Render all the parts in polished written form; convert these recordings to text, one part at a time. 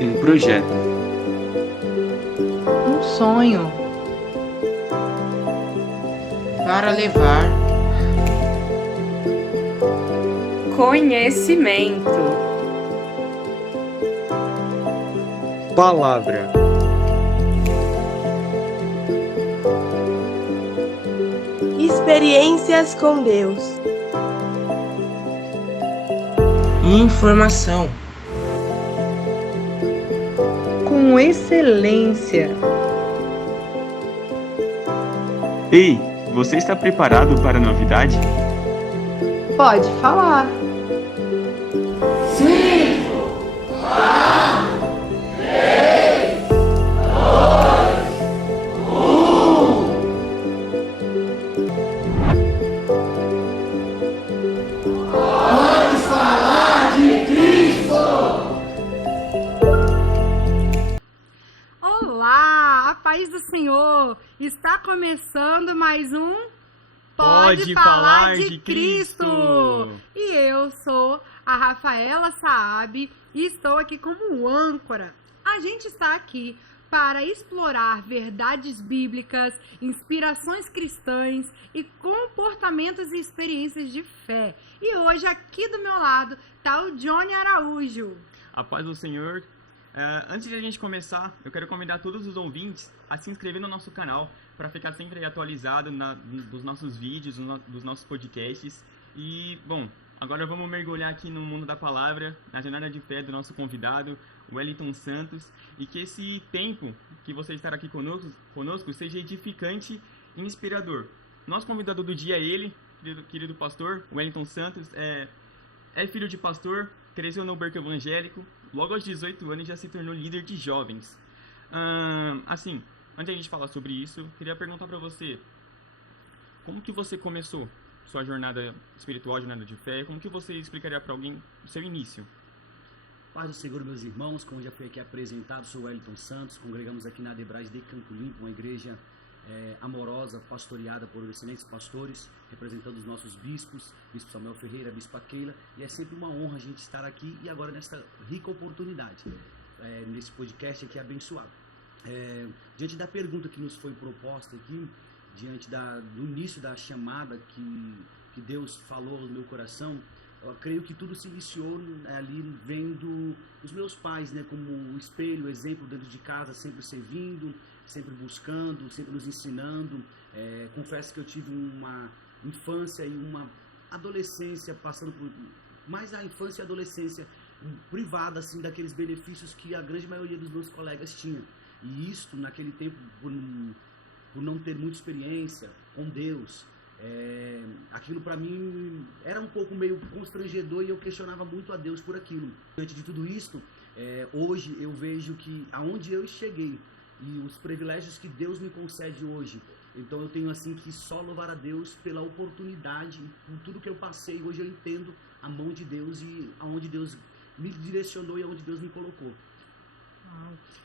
Um projeto. Um sonho. Para levar conhecimento, Palavra. Experiências com Deus. informação, Com excelência. Ei, você está preparado para a novidade? Pode falar. Olá, a paz do Senhor! Está começando mais um Pode Falar de Cristo! E eu sou a Rafaela Saab e estou aqui como âncora. A gente está aqui para explorar verdades bíblicas, inspirações cristãs e comportamentos e experiências de fé. E hoje aqui do meu lado está o Johnny Araújo. A paz do Senhor. Antes de a gente começar, eu quero convidar todos os ouvintes a se inscrever no nosso canal para ficar sempre atualizado dos nossos vídeos, dos nossos podcasts. E, bom, agora vamos mergulhar aqui no mundo da palavra, na jornada de fé do nosso convidado, Wellington Santos, e que esse tempo que você estará aqui conosco seja edificante e inspirador. Nosso convidado do dia é ele, querido pastor, Wellington Santos, é filho de pastor, cresceu no berço evangélico, logo aos 18 anos já se tornou líder de jovens. Assim, antes de a gente falar sobre isso, queria perguntar para você, como que você começou sua jornada espiritual, jornada de fé? Como que você explicaria para alguém o seu início? Paz do Senhor, meus irmãos, como já foi aqui apresentado, sou Wellington Santos, congregamos aqui na Adebrais de Campo Limpo, uma igreja amorosa, pastoreada por excelentes pastores, representando os nossos bispos, Bispo Samuel Ferreira, Bispa Keila, e é sempre uma honra a gente estar aqui e agora nesta rica oportunidade, nesse podcast aqui abençoado. Diante da pergunta que nos foi proposta aqui, diante do início da chamada que Deus falou no meu coração, eu creio que tudo se iniciou ali vendo os meus pais, né, como espelho, exemplo dentro de casa, sempre servindo, sempre buscando, sempre nos ensinando. Confesso que eu tive uma infância e uma adolescência, passando por mais a infância e a adolescência privada assim, daqueles benefícios que a grande maioria dos meus colegas tinha. E isto, naquele tempo, por não ter muita experiência com Deus, aquilo para mim era um pouco meio constrangedor e eu questionava muito a Deus por aquilo. Diante de tudo isso, hoje eu vejo que aonde eu cheguei e os privilégios que Deus me concede hoje, então eu tenho assim que só louvar a Deus pela oportunidade, por tudo que eu passei. Hoje eu entendo a mão de Deus e aonde Deus me direcionou e aonde Deus me colocou.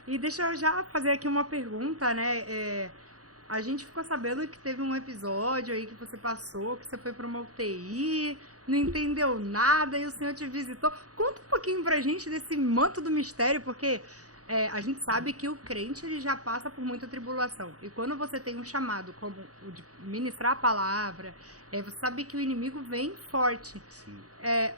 E deixa eu já fazer aqui uma pergunta, né? A gente ficou sabendo que teve um episódio aí que você passou, que você foi para uma UTI, não entendeu nada e o Senhor te visitou. Conta um pouquinho pra gente desse manto do mistério, porque a gente sabe que o crente ele já passa por muita tribulação. E quando você tem um chamado como o de ministrar a palavra, você sabe que o inimigo vem forte.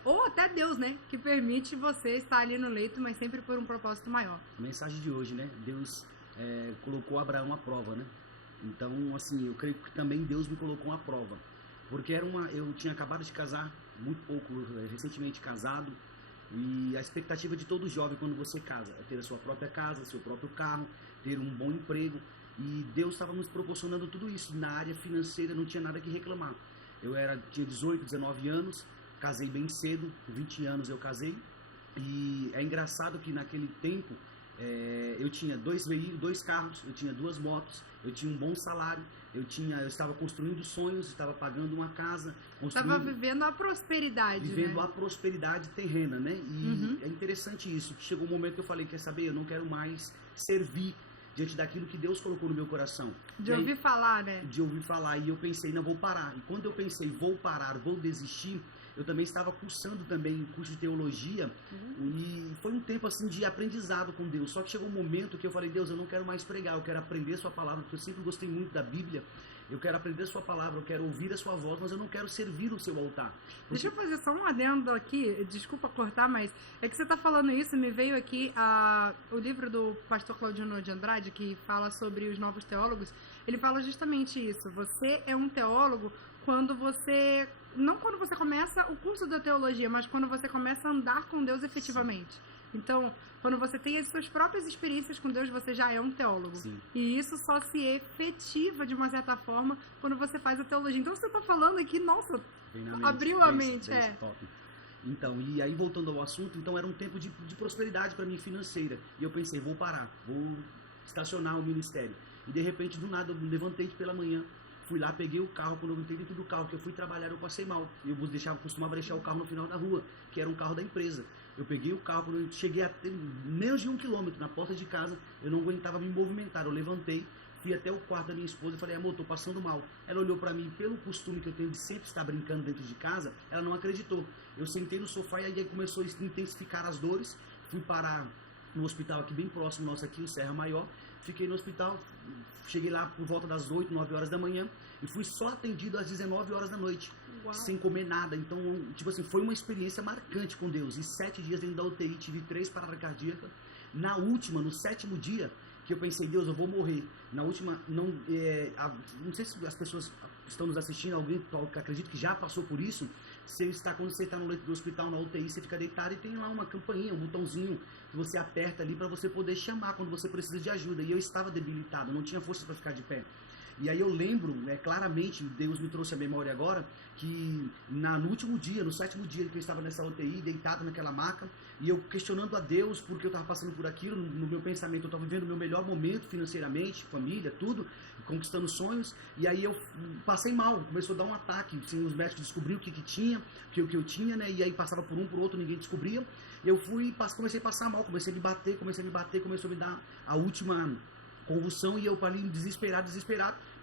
Ou até Deus, né? Que permite você estar ali no leito, mas sempre por um propósito maior. A mensagem de hoje, né? Deus colocou Abraão à prova, né? Então, assim, eu creio que também Deus me colocou à prova. Porque eu tinha acabado de casar, muito pouco, recentemente casado. E a expectativa de todo jovem quando você casa é ter a sua própria casa, seu próprio carro, ter um bom emprego. E Deus estava nos proporcionando tudo isso. Na área financeira não tinha nada que reclamar. Tinha 18, 19 anos, casei bem cedo, com 20 anos eu casei. E é engraçado que naquele tempo eu tinha 2 veículos, 2 carros, eu tinha 2 motos, eu tinha um bom salário, eu estava construindo sonhos, estava pagando uma casa, estava vivendo a prosperidade, vivendo a prosperidade terrena, né? E é interessante isso, que chegou um momento que eu falei, quer saber, eu não quero mais servir diante daquilo que Deus colocou no meu coração. Ouvir falar, né? De ouvir falar, e eu pensei, não, vou parar. E quando eu pensei, vou parar, vou desistir, eu também estava cursando também um curso de teologia, e foi um tempo assim de aprendizado com Deus. Só que chegou um momento que eu falei, Deus, eu não quero mais pregar, eu quero aprender sua palavra, porque eu sempre gostei muito da Bíblia. Eu quero aprender a sua palavra, eu quero ouvir a sua voz, mas eu não quero servir o seu altar. Deixa eu fazer só um adendo aqui, desculpa cortar, mas é que você está falando isso, me veio aqui o livro do pastor Claudino de Andrade, que fala sobre os novos teólogos. Ele fala justamente isso. Você é um teólogo quando você... Não quando você começa o curso da teologia, mas quando você começa a andar com Deus efetivamente. Então, quando você tem as suas próprias experiências com Deus, você já é um teólogo. Sim. E isso só se efetiva, de uma certa forma, quando você faz a teologia. Então, você está falando aqui, nossa, abriu a mente. Top. Então, e aí voltando ao assunto, então era um tempo de prosperidade para mim financeira. E eu pensei, vou parar, vou estacionar o ministério. E de repente, do nada, eu me levantei pela manhã, fui lá, peguei o carro. Quando eu entrei dentro do carro, que eu fui trabalhar, eu passei mal. Eu costumava deixar o carro no final da rua, que era um carro da empresa. Eu peguei o carro, quando eu cheguei a menos de 1 quilômetro na porta de casa, eu não aguentava me movimentar. Eu levantei, fui até o quarto da minha esposa e falei, amor, tô passando mal. Ela olhou pra mim, pelo costume que eu tenho de sempre estar brincando dentro de casa, ela não acreditou. Eu sentei no sofá e aí começou a intensificar as dores. Fui parar no hospital aqui bem próximo nosso aqui, o Serra Maior. Fiquei no hospital, cheguei lá por volta das 8, 9 horas da manhã e fui só atendido às 19 horas da noite. Uau. Sem comer nada. Então, tipo assim, foi uma experiência marcante com Deus. E 7 dias dentro da UTI, tive 3 paradas cardíacas. Na última, no 7º dia, que eu pensei, Deus, eu vou morrer. Na última, não sei se as pessoas estão nos assistindo, alguém que acredito que já passou por isso. Quando você está no leito do hospital, na UTI, você fica deitado e tem lá uma campainha, um botãozinho que você aperta ali para você poder chamar quando você precisa de ajuda. E eu estava debilitado, não tinha força para ficar de pé. E aí eu lembro, claramente, Deus me trouxe a memória agora, que no último dia, no 7º dia que eu estava nessa UTI, deitado naquela maca, e eu questionando a Deus porque eu estava passando por aquilo, no meu pensamento eu estava vivendo o meu melhor momento financeiramente, família, tudo, conquistando sonhos, e aí eu passei mal, começou a dar um ataque, assim, os médicos descobriram o que tinha, o que eu tinha, né, e aí passava por um, por outro, ninguém descobria, eu comecei a passar mal, comecei a me bater, começou a me dar a última convulsão, e eu ali desesperado,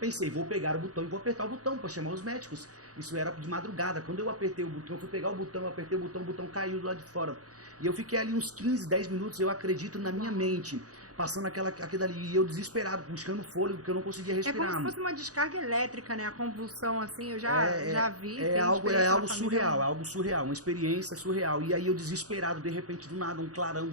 pensei, vou pegar o botão e vou apertar o botão para chamar os médicos. Isso era de madrugada. Quando eu apertei o botão, eu fui pegar o botão, apertei o botão caiu do lado de fora. E eu fiquei ali uns 15, 10 minutos, eu acredito, na minha mente, passando aquilo ali, e eu desesperado, buscando fôlego, porque eu não conseguia respirar. É como se fosse uma descarga elétrica, né? A convulsão, assim, eu já vi. É algo surreal, uma experiência surreal. E aí eu desesperado, de repente, do nada, um clarão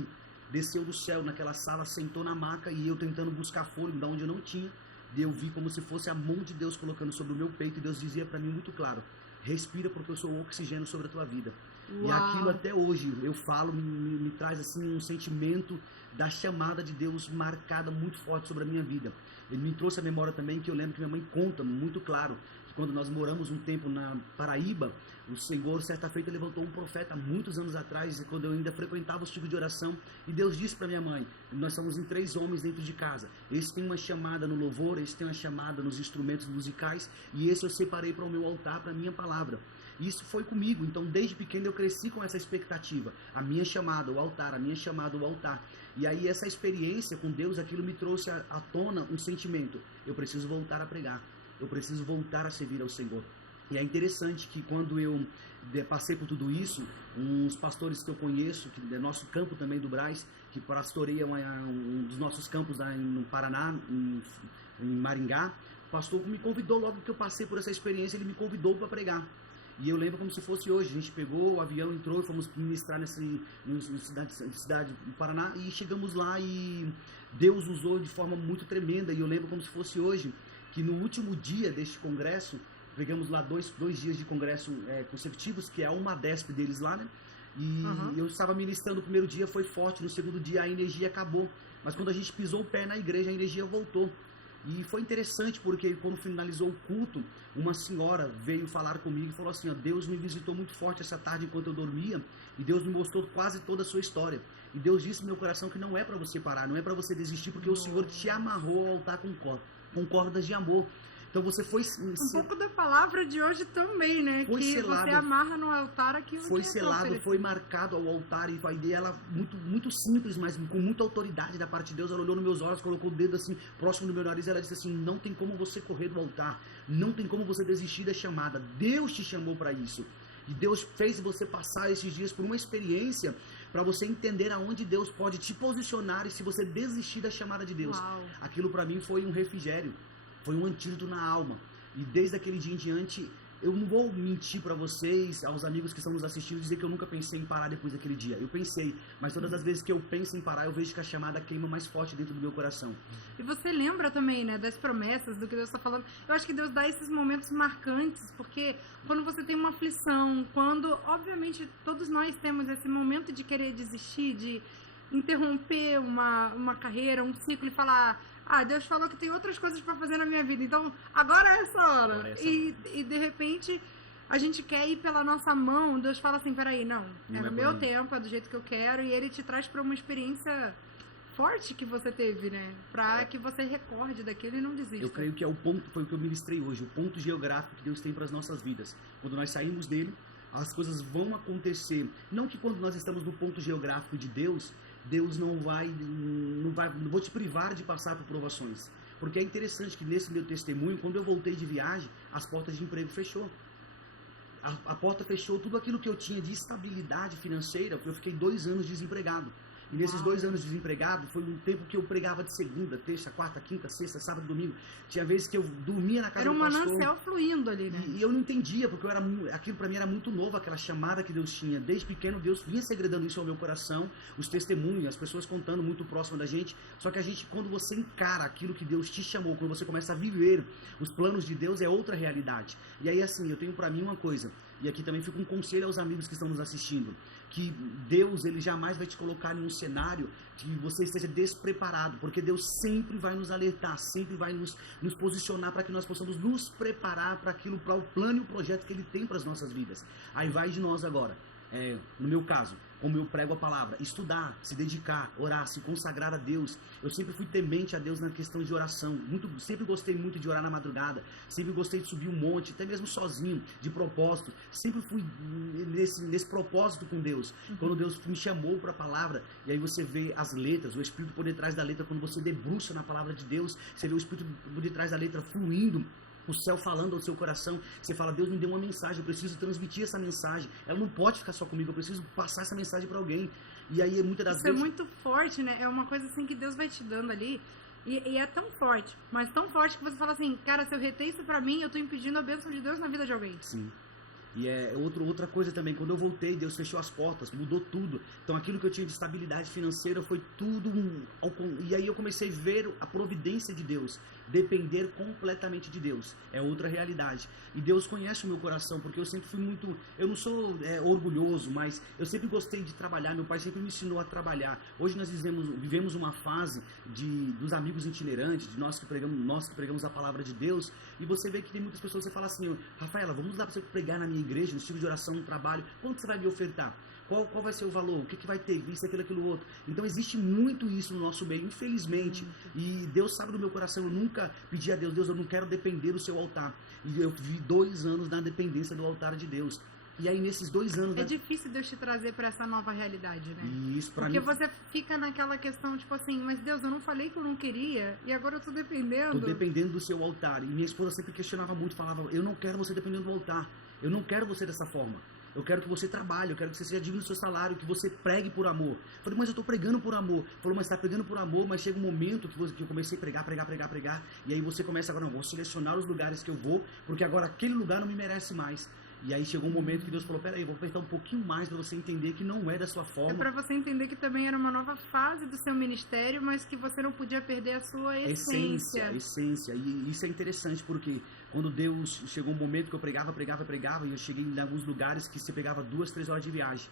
desceu do céu naquela sala, sentou na maca e eu tentando buscar fôlego, da onde eu não tinha. Eu vi como se fosse a mão de Deus colocando sobre o meu peito, e Deus dizia para mim muito claro, respira porque eu sou o oxigênio sobre a tua vida. Uau. E aquilo até hoje eu falo, me traz assim um sentimento da chamada de Deus marcada muito forte sobre a minha vida. Ele me trouxe a memória também que eu lembro que minha mãe conta muito claro, que quando nós moramos um tempo na Paraíba, o Senhor, certa feita, levantou um profeta muitos anos atrás, quando eu ainda frequentava o ciclo de oração, e Deus disse para minha mãe, nós somos em 3 homens dentro de casa, esse tem uma chamada no louvor, esse tem uma chamada nos instrumentos musicais, e esse eu separei para o meu altar, para a minha palavra. E isso foi comigo, então desde pequeno eu cresci com essa expectativa, a minha chamada, o altar, a minha chamada, o altar. E aí essa experiência com Deus, aquilo me trouxe à tona um sentimento, eu preciso voltar a pregar, eu preciso voltar a servir ao Senhor. E é interessante que quando eu passei por tudo isso, uns pastores que eu conheço, que é nosso campo também do Brás, que pastoreia um dos nossos campos lá no Paraná, em Maringá, o pastor me convidou logo que eu passei por essa experiência, ele me convidou para pregar. E eu lembro como se fosse hoje, a gente pegou o avião, entrou e fomos ministrar nessa cidade do Paraná, e chegamos lá e Deus usou de forma muito tremenda, e eu lembro como se fosse hoje, que no último dia deste congresso, pegamos lá dois dias de congresso consecutivos, que é uma DESP deles lá, né? E eu estava ministrando, o primeiro dia foi forte, no segundo dia a energia acabou. Mas quando a gente pisou o pé na igreja, a energia voltou. E foi interessante, porque quando finalizou o culto, uma senhora veio falar comigo e falou assim, ó, Deus me visitou muito forte essa tarde enquanto eu dormia, e Deus me mostrou quase toda a sua história. E Deus disse no meu coração que não é para você parar, não é para você desistir, porque o Senhor te amarrou ao altar com cordas de amor. Então você foi... Um pouco da palavra de hoje também, né? Foi que selado, você amarra no altar aquilo foi que selado, foi marcado ao altar, e a ideia ela muito simples, mas com muita autoridade da parte de Deus. Ela olhou nos meus olhos, colocou o dedo assim próximo do meu nariz, e ela disse assim, não tem como você correr do altar, não tem como você desistir da chamada, Deus te chamou para isso. E Deus fez você passar esses dias por uma experiência para você entender aonde Deus pode te posicionar e se você desistir da chamada de Deus. Uau. Aquilo para mim foi um refrigério, foi um antídoto na alma. E desde aquele dia em diante, eu não vou mentir para vocês, aos amigos que estão nos assistindo, dizer que eu nunca pensei em parar depois daquele dia. Eu pensei, mas todas as vezes que eu penso em parar, eu vejo que a chamada queima mais forte dentro do meu coração. E você lembra também, né, das promessas, do que Deus está falando. Eu acho que Deus dá esses momentos marcantes, porque quando você tem uma aflição, quando, obviamente, todos nós temos esse momento de querer desistir, de interromper uma carreira, um ciclo e falar... Deus falou que tem outras coisas para fazer na minha vida, então agora é essa hora. Agora é essa E de repente a gente quer ir pela nossa mão, Deus fala assim, peraí, não é no meu tempo, é do jeito que eu quero, e Ele te traz para uma experiência forte que você teve, né? Para que você recorde daquilo e não desista. Eu creio que é o ponto, foi o que eu ministrei hoje, o ponto geográfico que Deus tem para as nossas vidas. Quando nós saímos dele, as coisas vão acontecer. Não que quando nós estamos no ponto geográfico de Deus, Deus não vou te privar de passar por provações. Porque é interessante que nesse meu testemunho, quando eu voltei de viagem, as portas de emprego fechou. A porta fechou, tudo aquilo que eu tinha de estabilidade financeira, eu fiquei 2 anos desempregado. E nesses 2 anos desempregado, foi um tempo que eu pregava de segunda, terça, quarta, quinta, sexta, sábado, domingo. Tinha vezes que eu dormia na casa do pastor. Era um manancial fluindo ali, né? E eu não entendia, porque aquilo para mim era muito novo, aquela chamada que Deus tinha. Desde pequeno, Deus vinha segredando isso ao meu coração, os testemunhos, as pessoas contando muito próximo da gente. Só que a gente, quando você encara aquilo que Deus te chamou, quando você começa a viver os planos de Deus, é outra realidade. E aí, assim, eu tenho para mim uma coisa, e aqui também fica um conselho aos amigos que estão nos assistindo, que Deus, Ele jamais vai te colocar em um cenário que você esteja despreparado, porque Deus sempre vai nos alertar, sempre vai nos posicionar para que nós possamos nos preparar para aquilo, para o plano e o projeto que Ele tem para as nossas vidas. Aí vai de nós agora, no meu caso, como eu prego a palavra, estudar, se dedicar, orar, se consagrar a Deus. Eu sempre fui temente a Deus na questão de oração, sempre gostei muito de orar na madrugada, sempre gostei de subir um monte, até mesmo sozinho, de propósito, sempre fui nesse propósito com Deus. Quando Deus me chamou para a palavra, e aí você vê as letras, o Espírito por detrás da letra, quando você debruça na palavra de Deus, você vê o Espírito por detrás da letra fluindo, o céu falando ao seu coração, você fala, Deus me deu uma mensagem, eu preciso transmitir essa mensagem, ela não pode ficar só comigo, eu preciso passar essa mensagem para alguém. E aí muitas das vezes... Isso é muito forte, né? É uma coisa assim que Deus vai te dando ali, e é tão forte, mas tão forte que você fala assim, cara, se eu reter isso pra mim, eu tô impedindo a bênção de Deus na vida de alguém. Sim. E outra coisa também, quando eu voltei, Deus fechou as portas, mudou tudo. Então aquilo que eu tinha de estabilidade financeira foi tudo... E aí eu comecei a ver a providência de Deus, depender completamente de Deus. É outra realidade. E Deus conhece o meu coração, porque eu sempre fui muito... Eu não sou orgulhoso, mas eu sempre gostei de trabalhar. Meu pai sempre me ensinou a trabalhar. Hoje nós vivemos uma fase dos amigos itinerantes, de nós que pregamos a palavra de Deus. E você vê que tem muitas pessoas que falam assim, Rafaela, vamos lá para você pregar na minha igreja, no estilo de oração, no trabalho. Quanto você vai me ofertar? Qual vai ser o valor? O que vai ter? Isso, aquilo, outro. Então existe muito isso no nosso meio, infelizmente. E Deus sabe do meu coração, eu nunca pedi a Deus, eu não quero depender do seu altar. E eu vivi 2 anos na dependência do altar de Deus. E aí nesses 2 anos... É difícil Deus te trazer para essa nova realidade, né? Isso, pra Porque mim... você fica naquela questão, tipo assim, mas Deus, eu não falei que eu não queria, e agora eu tô dependendo. Tô dependendo do seu altar. E minha esposa sempre questionava muito, falava, eu não quero você dependendo do altar. Eu não quero você dessa forma. Eu quero que você trabalhe, eu quero que você seja digno do seu salário, que você pregue por amor. Eu falei, mas eu estou pregando por amor. Falou, mas está pregando por amor, mas chega um momento que eu comecei a pregar. E aí você começa agora, não, vou selecionar os lugares que eu vou, porque agora aquele lugar não me merece mais. E aí chegou um momento que Deus falou, peraí, eu vou apertar um pouquinho mais para você entender que não é da sua forma. É para você entender que também era uma nova fase do seu ministério, mas que você não podia perder a sua essência. Essência. E isso é interessante, porque quando Deus chegou um momento que eu pregava, e eu cheguei em alguns lugares que você pegava 2, 3 horas de viagem.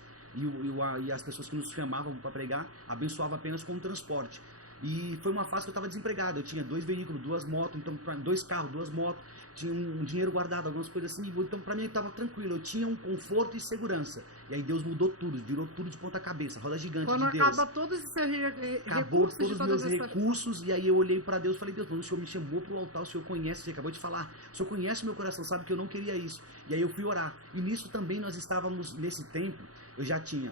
E as pessoas que nos chamavam para pregar, abençoavam apenas com o transporte. E foi uma fase que eu estava desempregado, eu tinha 2 veículos, 2 motos, então 2 carros, 2 motos, tinha um dinheiro guardado, algumas coisas assim, então para mim estava tranquilo, eu tinha um conforto e segurança. E aí Deus mudou tudo, virou tudo de ponta cabeça, roda gigante Quando de Deus. acaba todos os seus Acabou recursos, todos os meus recursos, e aí eu olhei para Deus e falei, Deus, o Senhor me chamou para o altar, o Senhor conhece, você acabou de falar, o Senhor conhece o meu coração, sabe que eu não queria isso. E aí eu fui orar, e nisso também nós estávamos, nesse tempo, eu já tinha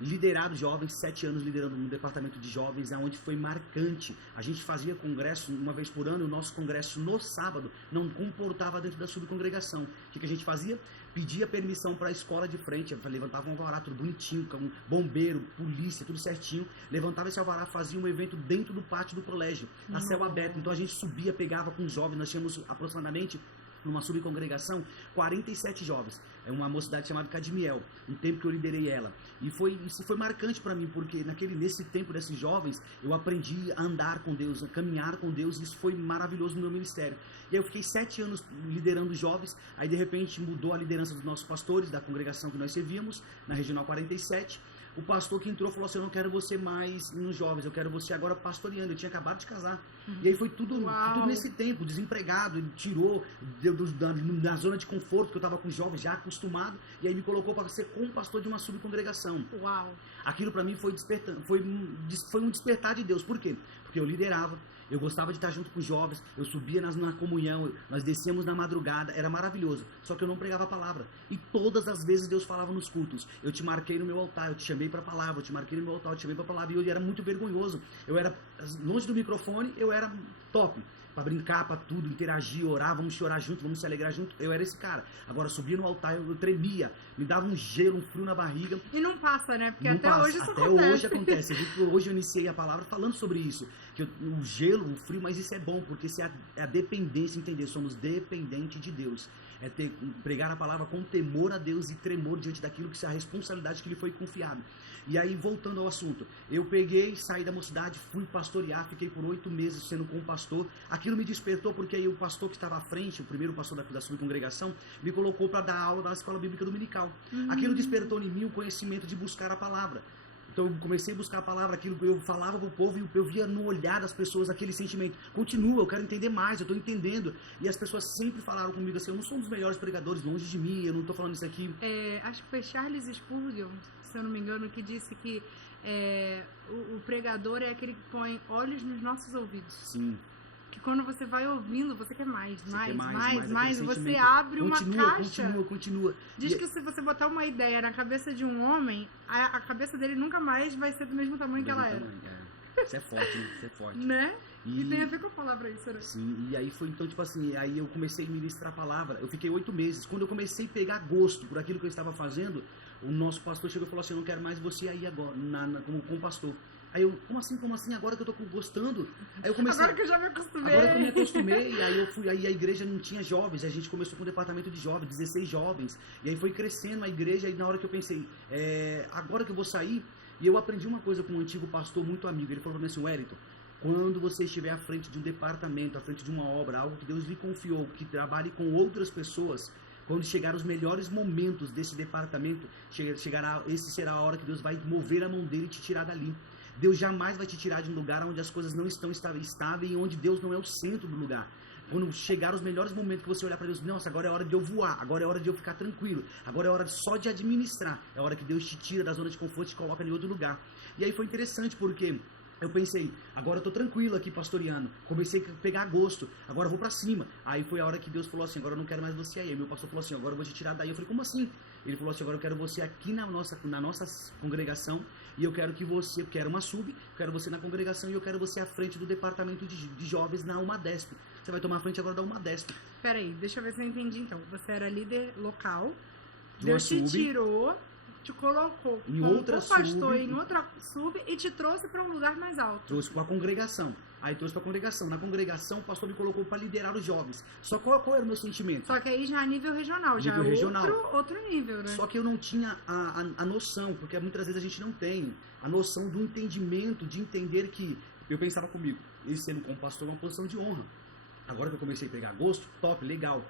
liderado jovens, 7 anos liderando no departamento de jovens, onde foi marcante. A gente fazia congresso uma vez por ano, e o nosso congresso no sábado não comportava dentro da subcongregação. O que a gente fazia? Pedia permissão para a escola de frente, levantava um alvará tudo bonitinho, com bombeiro, polícia, tudo certinho, levantava esse alvará, fazia um evento dentro do pátio do colégio, a céu aberto. Então a gente subia, pegava com os jovens, nós tínhamos aproximadamente, numa subcongregação, 47 jovens. É uma mocidade chamada Cadmiel, um tempo que eu liderei ela. E isso foi marcante para mim, porque nesse tempo desses jovens, eu aprendi a andar com Deus, a caminhar com Deus, e isso foi maravilhoso no meu ministério. E aí eu fiquei 7 anos liderando jovens, aí de repente mudou a liderança dos nossos pastores, da congregação que nós servíamos, na Regional 47. O pastor que entrou falou assim: eu não quero você mais nos jovens, eu quero você agora pastoreando. Eu tinha acabado de casar. E aí foi tudo nesse tempo, desempregado. Ele tirou da zona de conforto, que eu estava com jovens já acostumado, e aí me colocou para ser co-pastor de uma subcongregação. Uau! Aquilo para mim foi um despertar de Deus. Por quê? Porque eu liderava, eu gostava de estar junto com os jovens, eu subia na comunhão, nós descíamos na madrugada, era maravilhoso. Só que eu não pregava a palavra. E todas as vezes Deus falava nos cultos: eu te marquei no meu altar, eu te chamei para a palavra, eu te marquei no meu altar, eu te chamei para a palavra. E eu era muito vergonhoso. Eu era longe do microfone, eu era top. Para brincar, para tudo, interagir, orar, vamos chorar junto, vamos se alegrar junto. Eu era esse cara. Agora, subia no altar, eu tremia, me dava um gelo, um frio na barriga. E não passa, né? Porque não até passa. hoje isso até acontece. Hoje acontece. Hoje eu iniciei a palavra falando sobre isso. O gelo, o frio, mas isso é bom, porque isso é a dependência, entender? Somos dependentes de Deus. É pregar a palavra com temor a Deus e tremor diante daquilo que é a responsabilidade que lhe foi confiada. E aí, voltando ao assunto, eu peguei, saí da mocidade, fui pastorear, fiquei por 8 meses sendo com o pastor. Aquilo me despertou, porque aí o pastor que estava à frente, o primeiro pastor da subcongregação, me colocou para dar aula na escola bíblica dominical. Aquilo despertou em mim o conhecimento de buscar a palavra. Então eu comecei a buscar a palavra, aquilo que eu falava para o povo, e eu via no olhar das pessoas aquele sentimento: continua, eu quero entender mais, eu estou entendendo. E as pessoas sempre falaram comigo assim: eu não sou um dos melhores pregadores, longe de mim, eu não estou falando isso aqui. Acho que foi Charles Spurgeon, se eu não me engano, que disse que o pregador é aquele que põe olhos nos nossos ouvidos. Sim. Que quando você vai ouvindo, você quer mais, mais, e você abre uma caixa. Continua. Diz que se você botar uma ideia na cabeça de um homem, a cabeça dele nunca mais vai ser do mesmo tamanho que ela era. Isso é forte, né? Isso é forte. Né? E tem a ver com a palavra isso, né? Sim, e aí foi então, tipo assim, aí eu comecei a ministrar a palavra. Eu fiquei 8 meses. Quando eu comecei a pegar gosto por aquilo que eu estava fazendo, o nosso pastor chegou e falou assim: eu não quero mais você aí agora, como pastor. Aí eu, como assim? Agora que eu tô gostando? Aí eu comecei, agora que eu já me acostumei. Agora que eu me acostumei, aí eu fui, aí a igreja não tinha jovens, a gente começou com o departamento de jovens, 16 jovens, e aí foi crescendo a igreja, e na hora que eu pensei, agora que eu vou sair, e eu aprendi uma coisa com um antigo pastor muito amigo, ele falou pra mim assim: Wellington, quando você estiver à frente de um departamento, à frente de uma obra, algo que Deus lhe confiou, que trabalhe com outras pessoas, quando chegar os melhores momentos desse departamento, esse será a hora que Deus vai mover a mão dele e te tirar dali. Deus jamais vai te tirar de um lugar onde as coisas não estão estáveis e onde Deus não é o centro do lugar. Quando chegar os melhores momentos que você olhar para Deus: nossa, agora é hora de eu voar, agora é hora de eu ficar tranquilo, agora é hora só de administrar, é hora que Deus te tira da zona de conforto e te coloca em outro lugar. E aí foi interessante, porque eu pensei: agora eu tô tranquilo aqui pastoreando, comecei a pegar gosto, agora eu vou pra cima. Aí foi a hora que Deus falou assim: agora eu não quero mais você aí. Meu pastor falou assim: agora eu vou te tirar daí. Eu falei: como assim? Ele falou assim: agora eu quero você aqui na nossa congregação, e eu quero que você, porque era uma sub, eu quero você na congregação, e eu quero você à frente do departamento de jovens na UMADESP. Você vai tomar a frente agora da UMADESP. Peraí, deixa eu ver se eu entendi então. Você era líder local, De Deus uma te sub. tirou, te colocou Em como outra pastor sub. em outra sub e te trouxe para um lugar mais alto. Trouxe para a congregação. Aí trouxe para a congregação. Na congregação, o pastor me colocou para liderar os jovens. Só qual era o meu sentimento? Só que aí já é nível regional, já Nível é regional. outro nível, né? Só que eu não tinha a noção, porque muitas vezes a gente não tem a noção do entendimento, de entender que eu pensava comigo: ele sendo como pastor é uma posição de honra. Agora que eu comecei a pegar gosto, top, legal.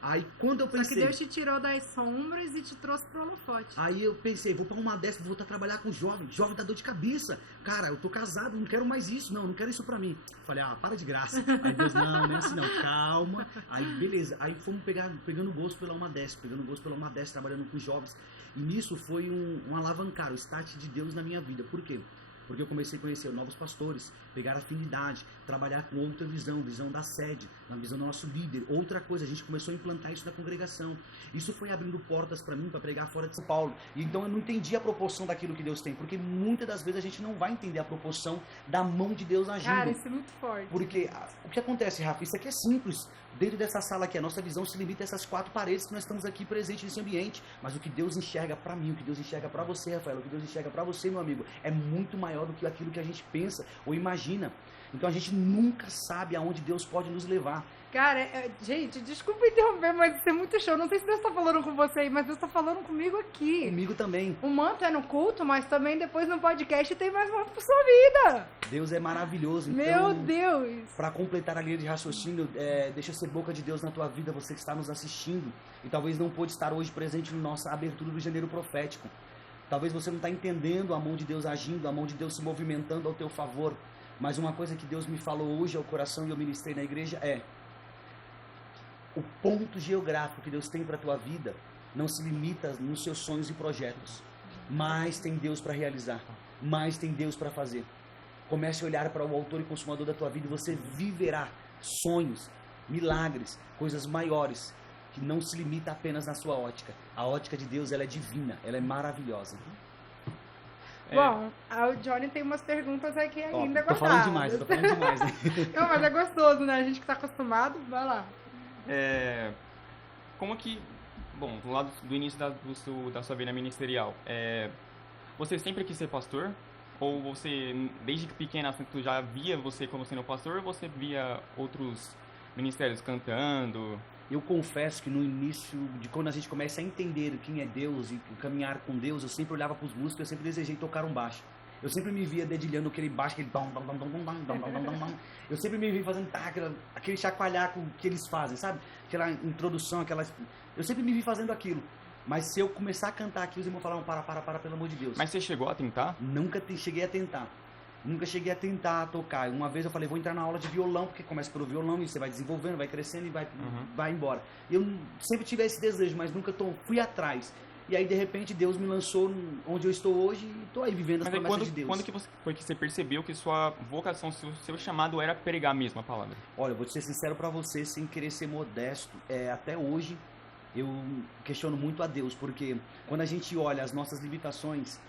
Aí quando eu pensei... Só que Deus te tirou das sombras e te trouxe pro holofote. Aí eu pensei: vou para uma dessas, vou voltar a trabalhar com jovem dá dor de cabeça. Cara, eu tô casado, não quero mais isso, não quero isso pra mim. Falei: para de graça. Aí Deus: não é assim não, calma. Aí beleza, aí fomos pegando gosto pela UMADESP, trabalhando com jovens. E nisso foi um alavancar, o start de Deus na minha vida. Por quê? Porque eu comecei a conhecer novos pastores, pegar afinidade, trabalhar com outra visão, visão da sede, uma visão do nosso líder. Outra coisa, a gente começou a implantar isso na congregação. Isso foi abrindo portas para mim, para pregar fora de São Paulo. E então eu não entendi a proporção daquilo que Deus tem, porque muitas das vezes a gente não vai entender a proporção da mão de Deus agindo. Cara, isso é muito forte. Porque o que acontece, Rafa, isso aqui é simples. Dentro dessa sala aqui, a nossa visão se limita a essas 4 paredes que nós estamos aqui presentes nesse ambiente. Mas o que Deus enxerga para mim, o que Deus enxerga para você, Rafael, o que Deus enxerga para você, meu amigo, é muito maior do que aquilo que a gente pensa ou imagina. Então a gente nunca sabe aonde Deus pode nos levar. Cara, gente, desculpa interromper, mas isso é muito show. Não sei se Deus tá falando com você aí, mas Deus tá falando comigo aqui. Comigo também. O manto é no culto, mas também depois no podcast tem mais manto pra sua vida. Deus é maravilhoso. Meu Então, Deus. para completar a linha de raciocínio, deixa ser boca de Deus na tua vida, você que está nos assistindo e talvez não pôde estar hoje presente na nossa abertura do Janeiro Profético. Talvez você não está entendendo a mão de Deus agindo, a mão de Deus se movimentando ao teu favor. Mas uma coisa que Deus me falou hoje ao coração e eu ministrei na igreja é: o ponto geográfico que Deus tem para a tua vida não se limita nos seus sonhos e projetos. Mas tem Deus para realizar. Mais tem Deus para fazer. Comece a olhar para o autor e consumador da tua vida e você viverá sonhos, milagres, coisas maiores, que não se limita apenas na sua ótica. A ótica de Deus, ela é divina, ela é maravilhosa. Bom, o Johnny tem umas perguntas aqui ainda Tô falando demais, eu tô falando demais. Né? Não, mas é gostoso, né? A gente que tá acostumado, vai lá. Como que, bom, lá do início da sua vida ministerial, você sempre quis ser pastor? Ou você, desde pequena, tu já via você como sendo pastor, ou você via outros ministérios cantando? Eu confesso que no início, de quando a gente começa a entender quem é Deus e caminhar com Deus, eu sempre olhava para os músicos, eu sempre desejei tocar um baixo. Eu sempre me via dedilhando aquele baixo, aquele bam, bam, bam, bam, bam, bam, bam, bam, bam. Eu sempre me via fazendo aquele chacoalhar que eles fazem, sabe? Aquela introdução, eu sempre me vi fazendo aquilo. Mas se eu começar a cantar aqui, os irmãos falavam, para, pelo amor de Deus. Mas você chegou a tentar? Nunca cheguei a tentar. Nunca cheguei a tentar tocar. Uma vez eu falei, vou entrar na aula de violão, porque começa pelo violão e você vai desenvolvendo, vai crescendo e vai embora. Eu sempre tive esse desejo, mas nunca fui atrás. E aí, de repente, Deus me lançou onde eu estou hoje e estou aí vivendo as promessas de Deus. Quando que foi que você percebeu que sua vocação, seu chamado era pregar mesmo a palavra? Olha, eu vou ser sincero para você, sem querer ser modesto. Até hoje, eu questiono muito a Deus, porque quando a gente olha as nossas limitações,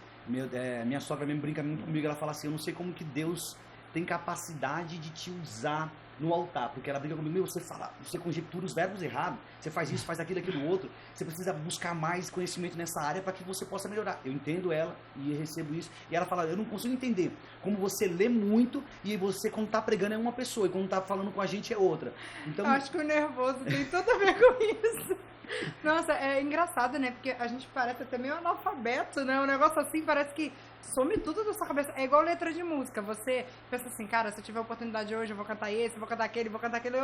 minha sogra mesmo brinca muito comigo, ela fala assim, eu não sei como que Deus tem capacidade de te usar no altar, porque ela brinca comigo, você conjectura os verbos errados, você faz isso, faz aquilo outro, você precisa buscar mais conhecimento nessa área para que você possa melhorar. Eu entendo ela e recebo isso, e ela fala, eu não consigo entender como você lê muito e você quando está pregando é uma pessoa e quando está falando com a gente é outra. Então, eu acho que o nervoso tem tudo a ver com isso. Nossa, é engraçado, né? Porque a gente parece até meio analfabeto, né? Um negócio assim, parece que some tudo da sua cabeça. É igual letra de música. Você pensa assim, cara, se eu tiver oportunidade hoje, eu vou cantar esse, eu vou cantar aquele, vou cantar aquele.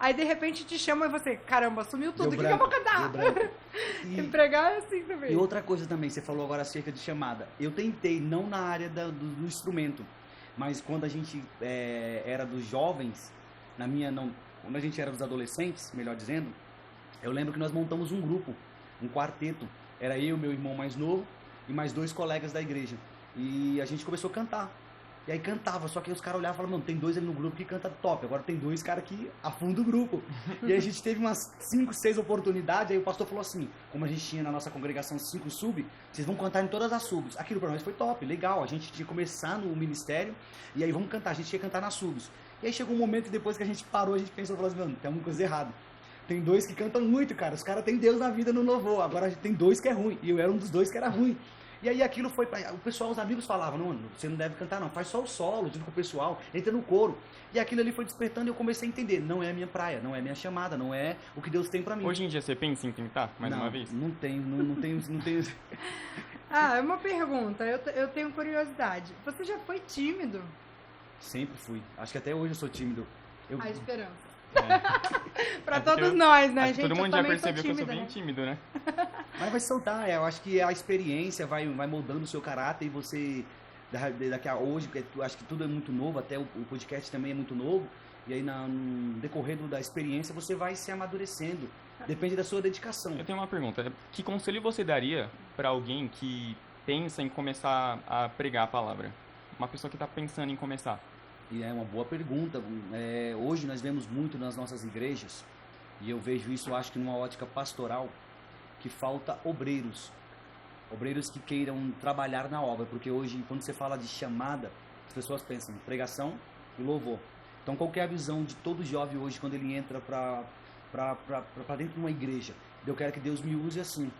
Aí, de repente, te chamam e você, caramba, sumiu tudo. O que eu vou cantar? E pregar é assim também. E outra coisa também, você falou agora acerca de chamada. Eu tentei, não na área do instrumento, mas quando a gente era dos jovens, quando a gente era dos adolescentes, melhor dizendo, eu lembro que nós montamos um grupo, um quarteto. Era eu, meu irmão mais novo e mais 2 colegas da igreja. E a gente começou a cantar. E aí cantava, só que os caras olhavam e falavam, mano, tem 2 ali no grupo que canta top, agora tem 2 caras que afundam o grupo. E aí a gente teve umas 5, 6 oportunidades, aí o pastor falou assim, como a gente tinha na nossa congregação 5 sub, vocês vão cantar em todas as subs. Aquilo pra nós foi top, legal, a gente tinha que começar no ministério, e aí vamos cantar, a gente ia cantar nas subs. E aí chegou um momento, depois que a gente parou, a gente pensou, falou assim, mano, tem alguma coisa errada. Tem 2 que cantam muito, cara. Os caras têm Deus na vida no louvor. Agora tem 2 que é ruim. E eu era um dos 2 que era ruim. E aí aquilo foi pra... O pessoal, os amigos falavam, não, você não deve cantar não. Faz só o solo, junto com o pessoal. Entra no coro. E aquilo ali foi despertando e eu comecei a entender. Não é a minha praia, não é a minha chamada, não é o que Deus tem pra mim. Hoje em dia você pensa em tentar mais uma vez? Não tenho. É uma pergunta. Eu tenho curiosidade. Você já foi tímido? Sempre fui. Acho que até hoje eu sou tímido. A esperança. Pra todos nós, né, gente? Todo mundo já percebeu que eu sou bem tímido, né? Mas vai soltar, eu acho que a experiência vai moldando o seu caráter e você, daqui a hoje, acho que tudo é muito novo, até o podcast também é muito novo, e aí no decorrer da experiência você vai se amadurecendo, depende da sua dedicação. Eu tenho uma pergunta, que conselho você daria pra alguém que pensa em começar a pregar a palavra? uma pessoa que está pensando em começar? E é uma boa pergunta. Hoje nós vemos muito nas nossas igrejas, e eu vejo isso, eu acho que numa ótica pastoral, que falta obreiros. Obreiros que queiram trabalhar na obra, porque hoje, quando você fala de chamada, as pessoas pensam em pregação e louvor. Então, qual que é a visão de todo jovem hoje, quando ele entra para dentro de uma igreja? Eu quero que Deus me use assim.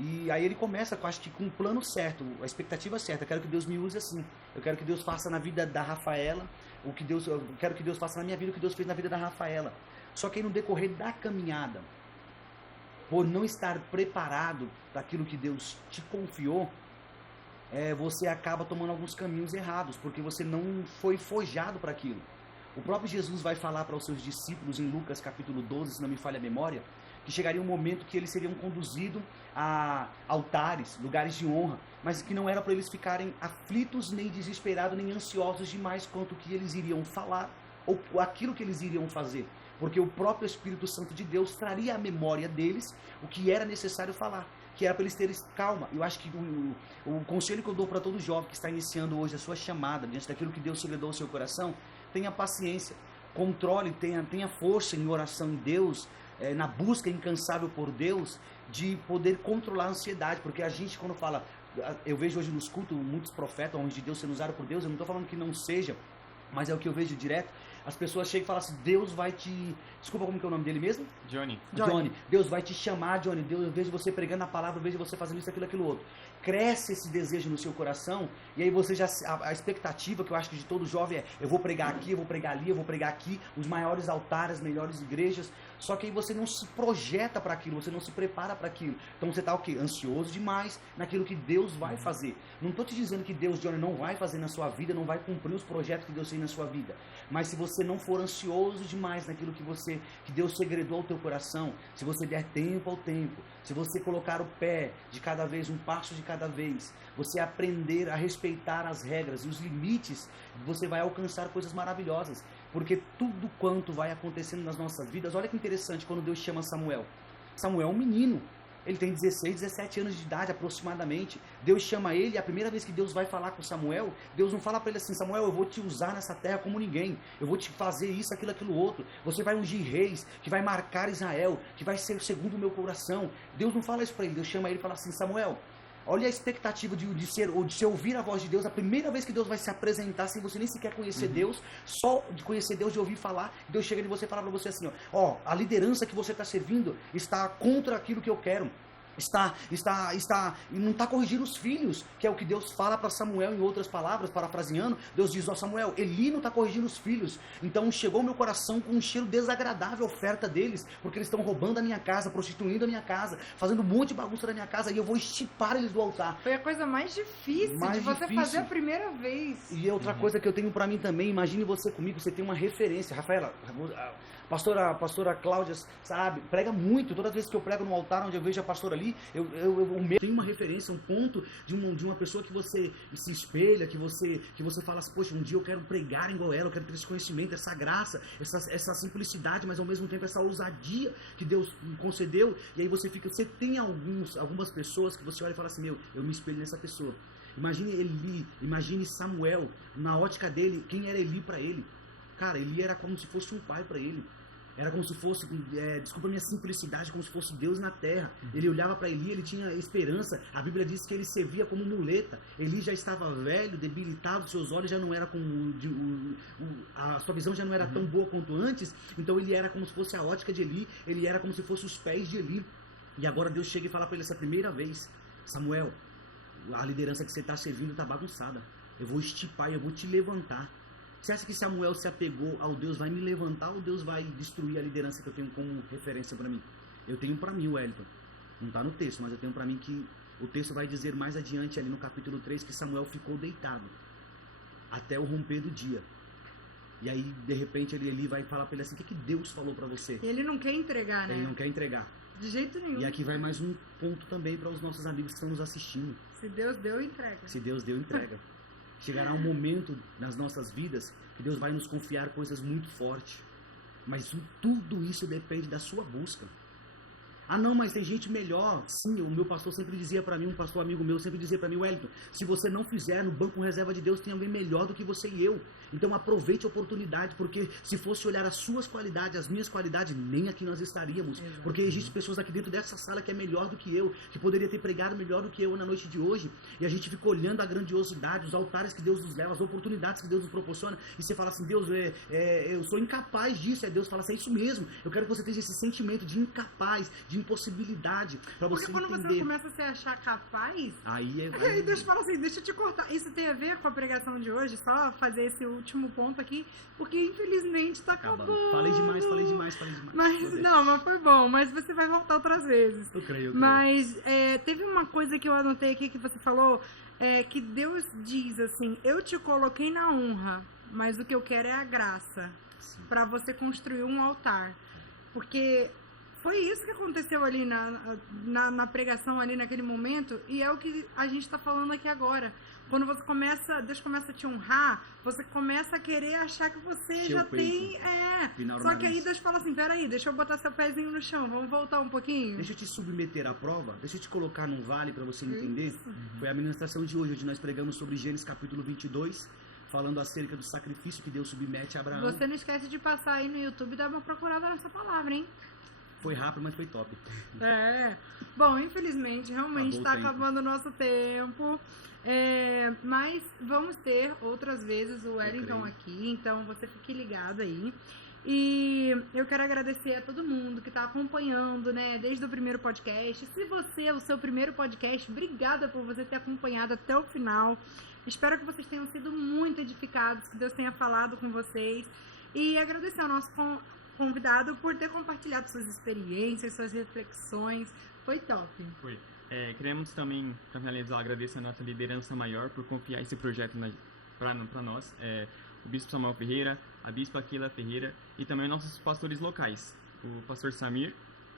E aí ele começa, acho que com um plano certo, a expectativa certa. Eu quero que Deus me use assim. Eu quero que Deus faça na vida da Rafaela eu quero que Deus faça na minha vida o que Deus fez na vida da Rafaela. Só que aí no decorrer da caminhada, por não estar preparado para aquilo que Deus te confiou, você acaba tomando alguns caminhos errados, porque você não foi forjado para aquilo. O próprio Jesus vai falar para os seus discípulos em Lucas capítulo 12, se não me falha a memória, que chegaria um momento que eles seriam conduzidos a altares, lugares de honra, mas que não era para eles ficarem aflitos, nem desesperados, nem ansiosos demais quanto o que eles iriam falar ou aquilo que eles iriam fazer. Porque o próprio Espírito Santo de Deus traria à memória deles o que era necessário falar, que era para eles terem calma. Eu acho que o conselho que eu dou para todo jovem que está iniciando hoje a sua chamada, diante daquilo que Deus segredou ao seu coração, tenha paciência, controle, tenha força em oração em Deus, na busca incansável por Deus, de poder controlar a ansiedade, porque a gente quando fala, eu vejo hoje nos cultos muitos profetas, homens de Deus sendo usados por Deus, eu não estou falando que não seja, mas é o que eu vejo direto. As pessoas chegam e falam assim, Deus vai te... Desculpa, como que é o nome dele mesmo? Johnny. Deus vai te chamar, Johnny. Deus, eu vejo você pregando a palavra, eu vejo você fazendo isso, aquilo outro. Cresce esse desejo no seu coração, e aí você já... A expectativa que eu acho que de todo jovem é, eu vou pregar aqui, eu vou pregar ali, eu vou pregar aqui, os maiores altares, as melhores igrejas. Só que aí você não se projeta para aquilo, você não se prepara para aquilo. Então você está o quê? Ansioso demais naquilo que Deus vai fazer. Não estou te dizendo que Deus, Johnny, não vai fazer na sua vida, não vai cumprir os projetos que Deus tem na sua vida. Mas se você não for ansioso demais naquilo que Deus segredou ao teu coração, se você der tempo ao tempo, se você colocar o pé de cada vez, um passo de cada vez, você aprender a respeitar as regras e os limites, você vai alcançar coisas maravilhosas. Porque tudo quanto vai acontecendo nas nossas vidas, olha que interessante quando Deus chama Samuel. Samuel é um menino, ele tem 16, 17 anos de idade aproximadamente. Deus chama ele, e a primeira vez que Deus vai falar com Samuel, Deus não fala para ele assim, Samuel, eu vou te usar nessa terra como ninguém, eu vou te fazer isso, aquilo outro, você vai ungir reis, que vai marcar Israel, que vai ser segundo o meu coração. Deus não fala isso para ele, Deus chama ele e fala assim, Samuel, olha a expectativa de você ouvir a voz de Deus, a primeira vez que Deus vai se apresentar, sem você nem sequer conhecer Deus, só de conhecer Deus, de ouvir falar, Deus chega em você e fala para você assim, ó, a liderança que você está servindo está contra aquilo que eu quero. Não está corrigindo os filhos, que é o que Deus fala para Samuel em outras palavras, parafraseando. Deus diz, Samuel, Eli não está corrigindo os filhos, então chegou ao meu coração com um cheiro desagradável a oferta deles, porque eles estão roubando a minha casa, prostituindo a minha casa, fazendo um monte de bagunça na minha casa, e eu vou estipar eles do altar. Foi a coisa mais difícil de você fazer a primeira vez. E outra coisa que eu tenho para mim também, imagine você comigo, você tem uma referência, Rafaela, pastora Cláudia, sabe, prega muito, todas as vezes que eu prego no altar, onde eu vejo a pastora ali, eu tenho uma referência, um ponto de uma pessoa que você se espelha, que você fala assim, poxa, um dia eu quero pregar igual ela, eu quero ter esse conhecimento, essa graça, essa simplicidade, mas ao mesmo tempo essa ousadia que Deus concedeu, e aí você tem algumas pessoas que você olha e fala assim, eu me espelho nessa pessoa. Imagine Eli, imagine Samuel, na ótica dele, quem era Eli para ele? Cara, Eli era como se fosse um pai para ele. Era como se fosse, desculpa a minha simplicidade, como se fosse Deus na terra. Ele olhava para Eli, ele tinha esperança. A Bíblia diz que ele servia como muleta. Eli já estava velho, debilitado, seus olhos já não eram a sua visão já não era tão boa quanto antes. Então ele era como se fosse a ótica de Eli, ele era como se fosse os pés de Eli. E agora Deus chega e fala para ele essa primeira vez, Samuel, a liderança que você está servindo está bagunçada. Eu vou estipar, eu vou te levantar. Você acha que Samuel se apegou ao Deus vai me levantar ou Deus vai destruir a liderança que eu tenho como referência para mim? Eu tenho para mim, Wellington. Não está no texto, mas eu tenho para mim que o texto vai dizer mais adiante ali no capítulo 3 que Samuel ficou deitado até o romper do dia. E aí, de repente, ele vai falar para ele assim, o que Deus falou para você? E ele não quer entregar, né? Ele não quer entregar. De jeito nenhum. E aqui vai mais um ponto também para os nossos amigos que estão nos assistindo. Se Deus deu, entrega. Se Deus deu, entrega. Chegará um momento nas nossas vidas que Deus vai nos confiar coisas muito fortes. Mas tudo isso depende da sua busca. Ah, não, mas tem gente melhor. Sim, o meu pastor sempre dizia para mim, um pastor amigo meu sempre dizia para mim, Wellington, se você não fizer no banco reserva de Deus, tem alguém melhor do que você e eu. Então aproveite a oportunidade, porque se fosse olhar as suas qualidades, as minhas qualidades, nem aqui nós estaríamos. Exato. Porque existem pessoas aqui dentro dessa sala que é melhor do que eu, que poderia ter pregado melhor do que eu na noite de hoje. E a gente fica olhando a grandiosidade, os altares que Deus nos leva, as oportunidades que Deus nos proporciona. E você fala assim, Deus, eu sou incapaz disso. Aí Deus fala assim, é isso mesmo. Eu quero que você tenha esse sentimento de incapaz, de impossibilidade, para você Porque quando entender. você começa a se achar capaz, Aí aí Deus fala assim, deixa eu te cortar. Isso tem a ver com a pregação de hoje, só fazer esse último ponto aqui, porque infelizmente tá acabando. Falei demais. Mas, não, mas foi bom, mas você vai voltar outras vezes. Eu creio. Mas teve uma coisa que eu anotei aqui que você falou, que Deus diz assim, eu te coloquei na honra, mas o que eu quero é a graça, para você construir um altar. Porque foi isso que aconteceu ali na pregação ali naquele momento, e é o que a gente está falando aqui agora. Quando você Deus começa a te honrar, você começa a querer achar que você Teu já peito. tem. Final Só que aí nariz. Deus fala assim, peraí, deixa eu botar seu pezinho no chão, vamos voltar um pouquinho? Deixa eu te submeter à prova, deixa eu te colocar num vale para você entender. Foi a ministração de hoje, onde nós pregamos sobre Gênesis capítulo 22, falando acerca do sacrifício que Deus submete a Abraão. Você não esquece de passar aí no YouTube e dar uma procurada nessa palavra, hein? Foi rápido, mas foi top. Bom, infelizmente, realmente Acabou o está tempo. acabando o nosso tempo. Mas vamos ter outras vezes o Wellington creio. aqui, então você fique ligado aí. E eu quero agradecer a todo mundo que está acompanhando, né, desde o primeiro podcast. Se você é o seu primeiro podcast, obrigada por você ter acompanhado até o final. Espero que vocês tenham sido muito edificados, que Deus tenha falado com vocês. E agradecer ao nosso convidado por ter compartilhado suas experiências, suas reflexões. Foi top. Foi. Queremos também, para finalizar, agradecer a nossa liderança maior por confiar esse projeto para nós. O Bispo Samuel Ferreira, a Bispa Aquila Ferreira e também nossos pastores locais, o pastor Samir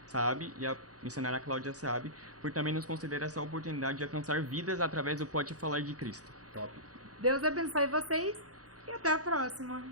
Saab e a missionária Cláudia Saab, por também nos conceder essa oportunidade de alcançar vidas através do Pode Falar de Cristo. Top. Deus abençoe vocês e até a próxima.